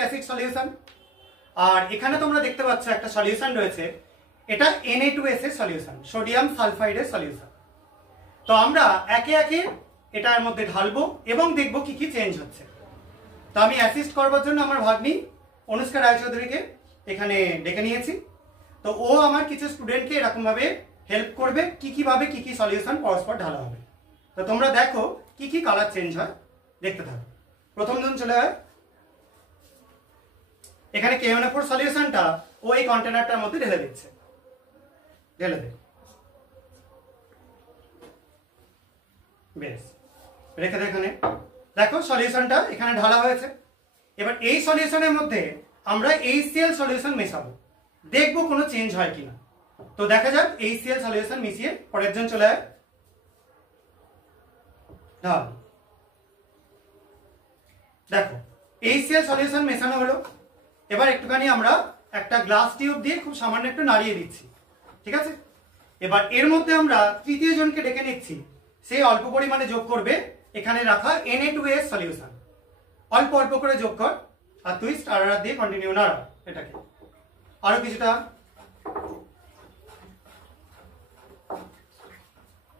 Acid solution. আর এখানে তোমরা দেখতে পাচ্ছ একটা সলিউশন রয়েছে, এটা Na2S এর সলিউশন, সোডিয়াম সালফাইডের সলিউশন। তো আমরা একে একে এটার মধ্যে ঢালবো এবং দেখবো কি কি চেঞ্জ হচ্ছে। তো আমি অ্যাসিস্ট করবার জন্য আমার ভাগ্নি অনুষ্কা রায়চৌধুরীকে এখানে ডেকে নিয়েছি। তো ও আমার কিছু স্টুডেন্টকে এরকম ভাবে হেল্প করবে কিভাবে কি সলিউশন পরস্পর ঢালা হবে। তো তোমরা দেখো কি কালার চেঞ্জ হয়, দেখতে থাকো। প্রথম জন চলে হয়, এখানে KNO4 সলিউশনটা ও এই কন্টেনারটার মধ্যে ঢেলে দিচ্ছে, ঢেলে দে, বেশ রেখে দে। এখানে দেখো সলিউশনটা এখানে ঢালা হয়েছে। এবার এই সলিউশনের মধ্যে আমরা HCl সলিউশন মেশাবো, দেখবো কোনো চেঞ্জ হয় কিনা। তো দেখা যাক HCl সলিউশন মিশিয়ে পরের জন চলে যায়, ঢাল। দেখো HCl সলিউশন মেশানো হলো। এবার একটুখানি আমরা একটা গ্লাস টিউব দিয়ে খুব সামান্য একটু নাড়িয়ে দিচ্ছি, ঠিক আছে। এবার এর মধ্যে আমরা তৃতীয় জনকে ডেকে নিচ্ছি, সে অল্প পরিমাণে যোগ করবে এখানে রাখা Na2S সলিউশন। অল্প অল্প করে যোগ কর, আর তুই স্টারার দিয়ে কন্টিনিউ নাড়া এটাকে আরো কিছুটা।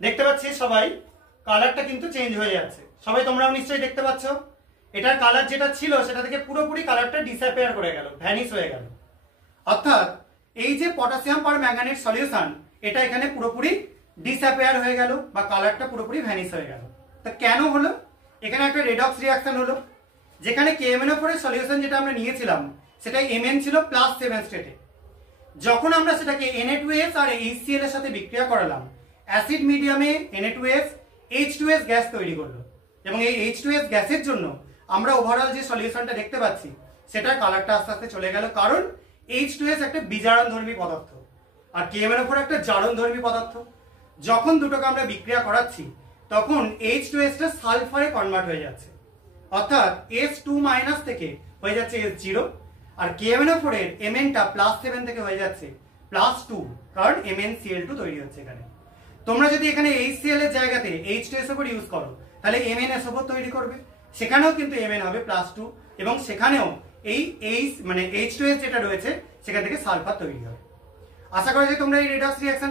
দেখতে পাচ্ছি সবাই কালারটা কিন্তু চেঞ্জ হয়ে যাচ্ছে, সবাই তোমরাও নিশ্চয়ই দেখতে পাচ্ছ। এটার কালার যেটা ছিল সেটা থেকে পুরোপুরি কালারটা ডিসঅ্যাপিয়ার করে গেল, ভ্যানিশ হয়ে গেল। অর্থাৎ এই যে পটাশিয়াম পার ম্যাঙ্গানেট সলিউশন, এটা এখানে পুরোপুরি ডিসঅ্যাপিয়ার হয়ে গেল বা কালারটা পুরোপুরি ভ্যানিশ হয়ে গেল। তা কেন হলো? এখানে একটা রেডক্স রিঅ্যাকশন হলো, যেখানে KMnO4 এর সলিউশন যেটা আমরা নিয়েছিলাম সেটা Mn ছিল +7 স্টেটে। যখন আমরা সেটাকে Na2S আর HCl এর সাথে বিক্রিয়া করালাম, অ্যাসিড মিডিয়ামে Na2S H2S গ্যাস তৈরি করলো, এবং এই H2S গ্যাসের জন্য আমরা ওভারঅল যে সলিউশনটা দেখতে পাচ্ছি সেটার কালারটা আস্তে আস্তে চলে গেল, কারণ H2S একটা বিজারণধর্মী পদার্থ আর KMnO4 একটা জারণধর্মী পদার্থ। যখন দুটোকে আমরা বিক্রিয়া করাচ্ছি তখন H2S টা সালফারে কনভার্ট হয়ে যাচ্ছে, অর্থাৎ S2- থেকে হয়ে যাচ্ছে S0, আর KMnO4 এর Mn টা +7 থেকে হয়ে যাচ্ছে +2, কারণ MnCl2 তৈরি হচ্ছে এখানে। তোমরা যদি এখানে HCl এর জায়গাতে H2SO4 ইউজ করো তাহলে MnSO4 তৈরি করবে, সেখানেও কিন্তু Mn হবে +2, এবং সেখানেও এই মানে H2S যেটা রয়েছে সেখান থেকে সালফার তৈরি হবে। আশা করা যায় তোমরা এই রেডক্স রিঅ্যাকশনটা